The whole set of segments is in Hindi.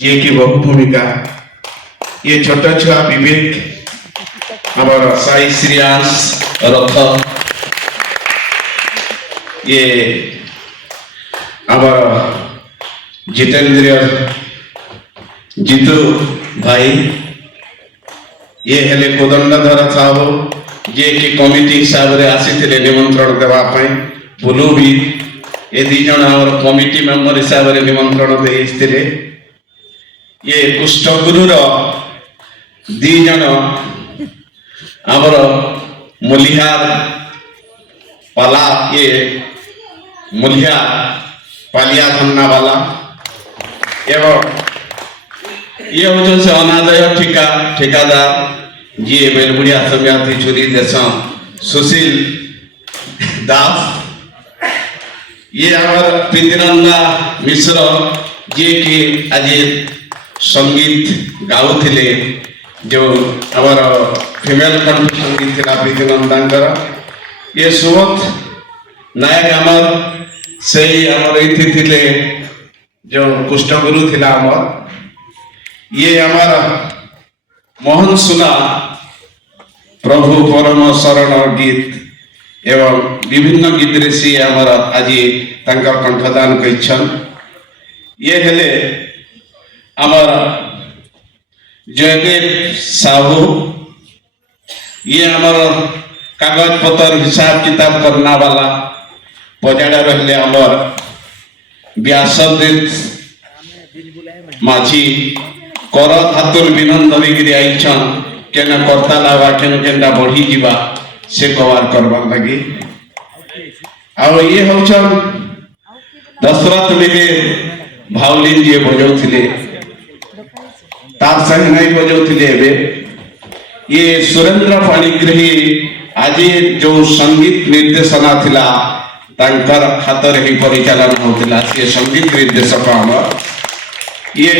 जी की बहु भूमिका ये छोट छुआ विवेक आमर साई श्रीयांश रथ ये आमर जितेंद्र जीतू भाई ये हेले कोदंडधर साहू जे कि कमिटी हिसाब से आसी निमंत्रण देवाई बुलू भी ये दी जन आमर कमिटी मेंबर हिसाब से निमंत्रण दे ये कुष्ठगुरुर दी जन आमर मुलिहार पाला ये मुलिया पालिया धन्ना वाला एवं ये हूँ से अनादय ठेकादार जी बेलबुड़िया समिति चुरी देश सुशील दास ये आमर प्रीतिनंदा मिश्र जी की आज संगीत गाउथिले जो आमर फीमेल कंठ संगीत थिला प्रीतिनंदा ये सुमत नायक आमर से आमर इथि थिले जो कुष्ठगुरु थिला आमर ये हमारा मोहन सुना प्रभु परम शरण गीत एवं विभिन्न गीत रे सी हमारा आज तंकर कंठदान कइछन ये हेले हमारा जयदेव साहू ये हमारा कागज पत्र हिसाब किताब करना वाला पजाड़ा रहले हमार व्यासदेव माझी कर धातुर विनंद धरिकी आईछन केना करता लावा केना बढ़ी जीवा से कवार करबार लगी आउ ये होछन दशरथ मेघे भावलीन जी बजाउथिले तार संग नहीं बजाउथिले एबे ये सुरेंद्र पाणिग्रही आज जो संगीत निर्देशना थिला तांकर हाथ रे परिचालन होतिला से संगीत निर्देशक हमर ये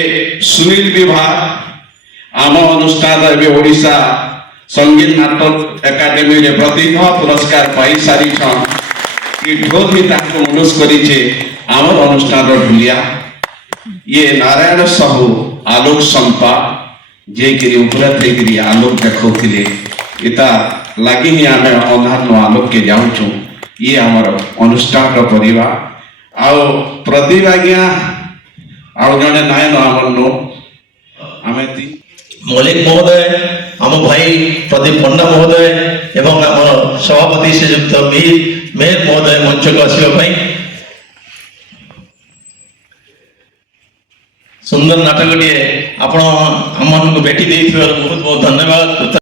सुनील विभाग आम अनुष्ठान ओडिशा संगीत नाटक एकाडेमी रे प्रतिभा पुरस्कार पाई सारी छन ये ढोल भी ताको मनुष्य करिछे आमर अनुष्ठान ढुलिया ये नारायण साहू आलोक संपा जे गिरी उपलब्ध गिरी आलोक देखौथिले इता लागि ही आमे अंधार नो आलोक के जाउछु ये हमर अनुष्ठान रो परिवार आउ प्रतिभा गया आउ जने नाय न आमनो आमे ती मौलिक महोदय आम भाई प्रदीप पंडा महोदय एवं आम सभापति श्रीयुक्त मेहर महोदय मंच को आसवा सुंदर नाटक टे आपण आम भेटी बहुत बहुत धन्यवाद।